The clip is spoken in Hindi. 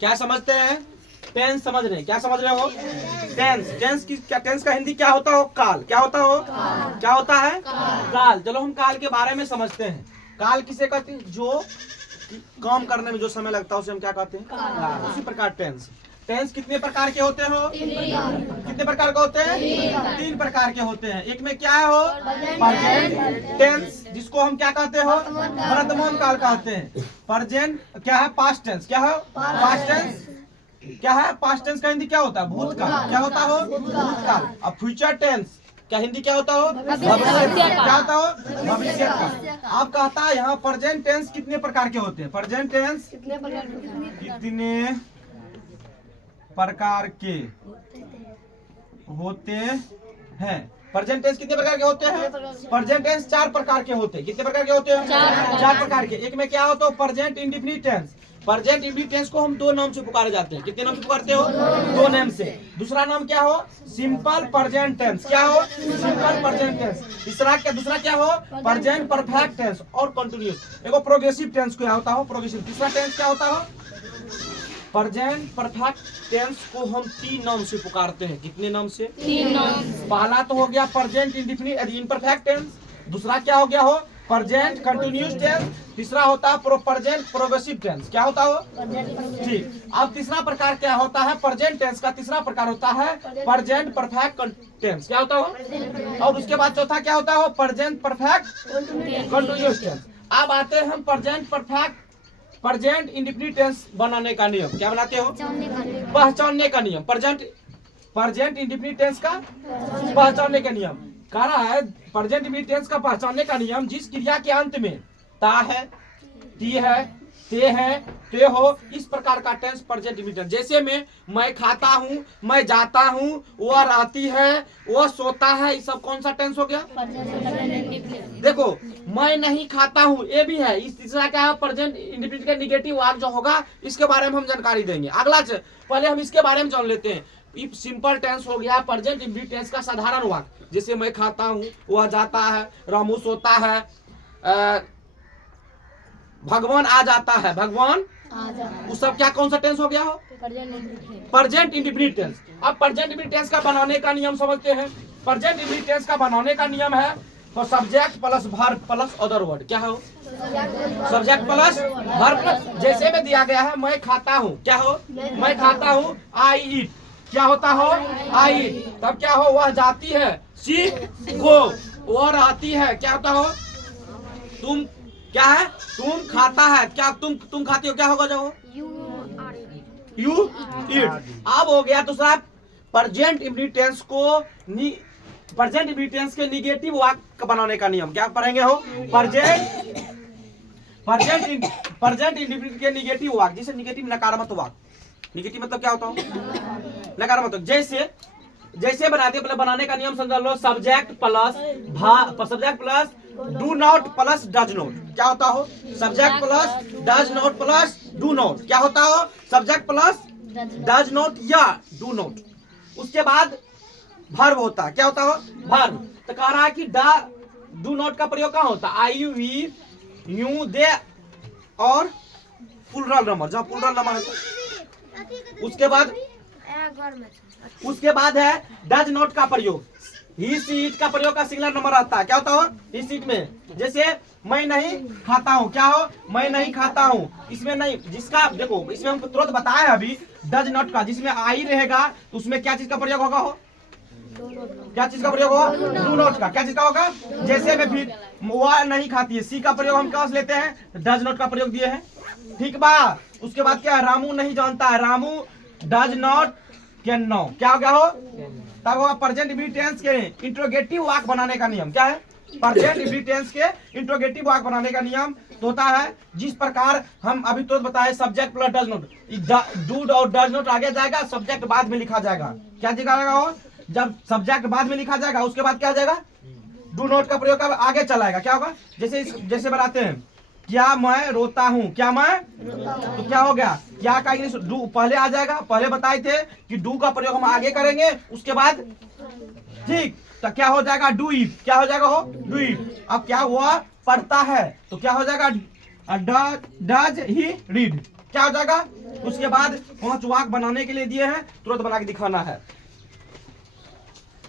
क्या समझते हैं? टेंस समझ रहे हैं? क्या समझ रहे हो? टेंस। टेंस का हिंदी क्या होता हो? काल। क्या होता हो? क्या होता है? काल। चलो हम काल के बारे में समझते हैं। काल किसे कहते हैं? जो काम करने में जो समय लगता है उसे हम क्या कहते हैं? काल। उसी प्रकार टेंस। टेंस कितने प्रकार के होते हो? कितने प्रकार के होते हैं? 3 प्रकार के होते हैं। एक में क्या है हो? प्रेजेंट टेंस, जिसको हम क्या कहते हो? वर्तमान काल कहते हैं। प्रेजेंट क्या है? Past tense. क्या है? Past tense. क्या है? पास्ट टेंस का हिंदी क्या होता है? भूतकाल। क्या होता हो? भूतकाल। अब फ्यूचर टेंस क्या हिंदी क्या होता हो? भविष्य। क्या होता हो? भविष्य का। आप कहता है यहाँ प्रेजेंट टेंस कितने प्रकार के होते हैं? प्रेजेंट टेंस कितने प्रकार के होते हैं? प्रेजेंट टेंस कितने प्रकार के होते हैं? प्रेजेंट टेंस 4 प्रकार के होते हैं। कितने प्रकार के होते हैं? 4 प्रकार के। एक में क्या होता है? Present indefinite tense. Present indefinite tense को हम 2 नाम से पुकारे जाते हैं। कितने नाम से पुकारते हो? 2 नाम से। दूसरा नाम क्या हो? Simple present tense. क्या हो? Simple present tense. दूसरा क्या हो? प्रेजेंट परफेक्ट टेंस और कंटिन्यूअस। एगो प्रोग्रेसिव टेंस क्या होता हो? प्रोग्रेसिव। तीसरा टेंस क्या होता हो? प्रेजेंट परफेक्ट टेंस को हम 3 नाम से पुकारते हैं। कितने नाम से? 3 नाम। पहला तो हो गया प्रेजेंट इंडेफिनिट इम्परफेक्ट टेंस। दूसरा क्या हो गया हो? Present continuous tense. तीसरा होता है प्रेजेंट प्रोग्रेसिव टेंस। क्या होता हो? ठीक। अब तीसरा प्रकार क्या होता है? प्रेजेंट टेंस का तीसरा प्रकार होता है प्रेजेंट परफेक्ट टेंस। क्या होता हो? और उसके बाद चौथा क्या होता हो? Present perfect continuous tense. अब आते हैं हम प्रेजेंट इंडेफिनिट टेंस बनाने का नियम। क्या बनाते हो? पहचानने का नियम। प्रेजेंट इंडेफिनिट टेंस का पहचानने का नियम कह रहा है। प्रेजेंट इंडेफिनिट टेंस का पहचानने का नियम, जिस क्रिया के अंत में ता है, ती है, ते है, ते हो, इस प्रकार का टेंस प्रेजेंट इंडेफिनिट टेंस। जैसे मैं खाता हूँ, मैं जाता हूँ, वह रहती है, वह सोता है, ये सब कौन सा टेंस हो गया? देखो, मैं नहीं खाता हूँ ये भी है। इस तीसरा क्या है? प्रेजेंट इंडेफिनिट का निगेटिव वाक्य जो होगा इसके बारे में हम जानकारी देंगे। अगला पहले हम इसके बारे में जान लेते हैं। इफ सिंपल टेंस हो गया प्रेजेंट इंडेफिनिट टेंस का साधारण वाक्य, जैसे मैं खाता हूँ, वह जाता है, रामू सोता है, भगवान आ जाता है, भगवान वो सब क्या कौन सा टेंस हो गया हो? Present indefinite tense. अब प्रेजेंट इंडेफिनिट टेंस का बनाने का नियम समझते हैं। प्रेजेंट इंडेफिनिट टेंस का बनाने का नियम है तो subject plus verb plus other word. क्या हो? Subject plus verb. जैसे में दिया गया है मैं खाता हूँ। क्या हो? मैं खाता हूँ, आई ईट। क्या होता हो? आई ईट। तब क्या हो? वह जाती है, शी गो। वह रहती है, क्या होता हो? तुम क्या है? तुम खाता है। क्या तुम खाती हो? क्या होगा जो? You eat. अब हो गया दूसरा प्रेजेंट इंडेफिनिट टेंस को प्रेजेंट इंडेफिनिट टेंस के निगेटिव वाक्य बनाने का नियम। क्या पढ़ेंगे हो? प्रेजेंट इंडेफिनिट के निगेटिव वाक्य, जैसे निगेटिव नकारात्मक वाक्य। निगेटिव मतलब क्या होता हो? नकारात्मक। जैसे बनाते हैं, बनाने का नियम समझ लो। Subject plus do not plus does not. क्या होता हो? Subject plus does not plus do not. क्या होता हो? सब्जेक्ट प्लस डज नॉट या डू नॉट। उसके बाद वर्ब होता है। क्या होता हो? वर्ब। तो कह रहा है कि डू नॉट का प्रयोग कहाँ होता है? आई यू वी यू दे और प्लूरल नंबर, जहाँ प्लूरल नंबर है। उसके बाद है डज नॉट का प्रयोग। ही सीट का प्रयोग का सिंगुलर नंबर आता है। क्या होता हो? ही सीट में जैसे मैं नहीं खाता हूँ। क्या हो? मैं नहीं खाता हूँ। इसमें नहीं, जिसका देखो इसमें हम तुरंत बताया अभी डज नॉट का, जिसमें आई रहेगा तो उसमें क्या चीज का प्रयोग होगा हो? क्या चीज का प्रयोग होगा? डू नॉट का। क्या चीज का होगा? जैसे में फिर वह नहीं खाती है, सी का प्रयोग हम कहाँ से लेते हैं? डज नॉट का प्रयोग दिए हैं। ठीक बा। उसके बाद क्या है? रामू नहीं जानता है, Ramu does not can know. क्या हो गया हो? तब होगा प्रेजेंट इंडेफिनिट टेंस के इंट्रोगेटिव वाक्य बनाने का नियम। क्या है? प्रेजेंट इंडेफिनिट टेंस के इंट्रोगेटिव वाक्य बनाने का नियम तो होता है जिस प्रकार हम अभी तो बताए subject plus does not. Do और डज नॉट आगे जाएगा, सब्जेक्ट बाद में लिखा जाएगा। क्या लिखा जाएगा हो? जब सब्जेक्ट बाद में लिखा जाएगा उसके बाद क्या जाएगा? डू नॉट का प्रयोग आगे चलाएगा। क्या होगा? जैसे बनाते हैं, क्या मैं रोता हूँ। क्या मैं तो क्या हो गया? क्या का इंग्लिश डू पहले आ जाएगा। पहले बताए थे कि डू का प्रयोग हम आगे करेंगे, उसके बाद ठीक तो क्या हो जाएगा? Do it. क्या हो जाएगा हो? Do it. अब क्या हुआ? पढ़ता है तो क्या हो जाएगा? Does he read. क्या हो जाएगा। उसके बाद 5 वाक्य बनाने के लिए दिए हैं, तुरंत बना के दिखाना है।